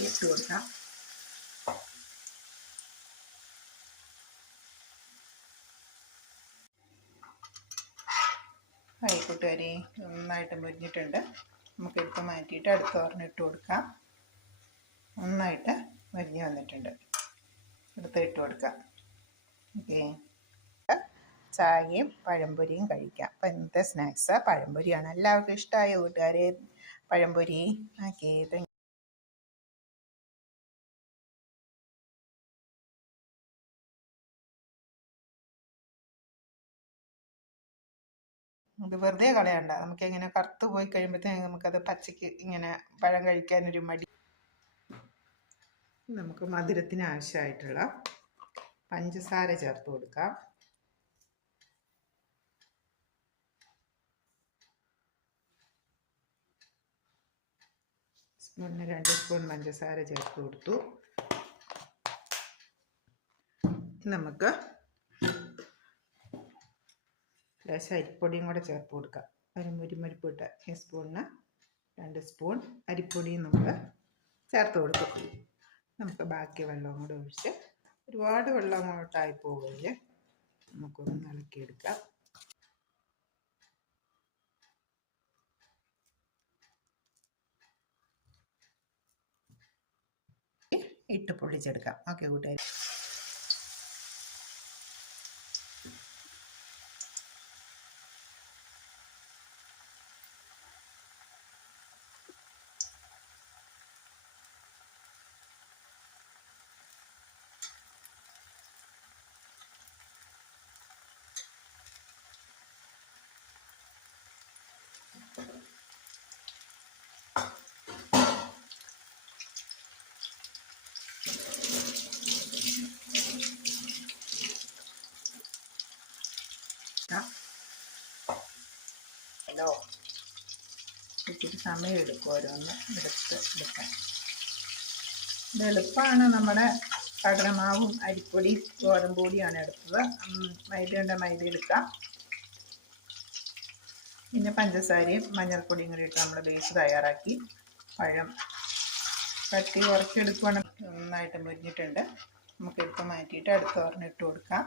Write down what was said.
ഇതിലേക്ക് ഇട്ട് കൊടുക്കാം. കൂട്ടുകാരി നന്നായിട്ട് മുരിഞ്ഞിട്ടുണ്ട്. നമുക്കെടുത്ത് മാറ്റിയിട്ട് അടുത്ത ഒരെണ്ണം ഇട്ട് കൊടുക്കാം. നന്നായിട്ട് മുരിഞ്ഞ് വന്നിട്ടുണ്ട്. എടുത്ത് ഇട്ട് കൊടുക്കാം. ഓക്കെ, ചായയും പഴംപൊരിയും കഴിക്കാം. അപ്പം ഇന്നത്തെ സ്നാക്സ് പഴംപൊരിയാണ്. എല്ലാവർക്കും ഇഷ്ടമായ കൂട്ടുകാരെ പഴംപൊരി. ഓക്കെ, അത് വെറുതെ കളയണ്ട. നമുക്കിങ്ങനെ കറുത്ത് പോയി കഴിയുമ്പോഴത്തേക്ക് നമുക്കത് പച്ചയ്ക്ക് ഇങ്ങനെ പഴം കഴിക്കാനൊരു മടി. നമുക്ക് മധുരത്തിന് ആവശ്യമായിട്ടുള്ള പഞ്ചസാര ചേർത്ത് കൊടുക്കാം. സ്പൂണിന് 2 സ്പൂൺ പഞ്ചസാര ചേർത്ത് കൊടുത്തു. നമുക്ക് ലേശം അരിപ്പൊടിയും കൂടെ ചേർത്ത് കൊടുക്കാം. ഒരു മുരിമരിപ്പ് ഇട്ട് ഈ സ്പൂണിന് 2 സ്പൂൺ അരിപ്പൊടിയും നമ്മൾ ചേർത്ത് കൊടുക്കും. നമുക്ക് ബാക്കി വെള്ളം കൂടെ ഒഴിച്ച്, ഒരുപാട് വെള്ളം അങ്ങോട്ടായി പോവില്ലേ, നമുക്കൊന്ന് ഇളക്കിയെടുക്കാം. ഇട്ട് പൊള്ളിച്ചെടുക്കാം. ഓക്കെ കൂട്ടുകാർ, ഹലോ, ഇത്തിരി സമയം എടുക്കും ഓരോന്ന് എടുക്കാൻ. ഇത് എളുപ്പമാണ്. നമ്മുടെ കടലമാവും അരിപ്പൊടി ഗോതമ്പ് പൊടിയാണ് എടുത്തത്. മൈദ എടുക്കാം. പിന്നെ പഞ്ചസാരയും മഞ്ഞൾപ്പൊടിയും കൂടി ഇട്ട് നമ്മൾ ബേസ് തയ്യാറാക്കി പഴം കട്ടി കുറച്ചെടുക്കുകയാണെങ്കിൽ നന്നായിട്ട് മുരിഞ്ഞിട്ടുണ്ട്. നമുക്കെടുത്ത് മാറ്റിയിട്ട് അടുത്ത ഒരെണ്ണം ഇട്ട് കൊടുക്കാം.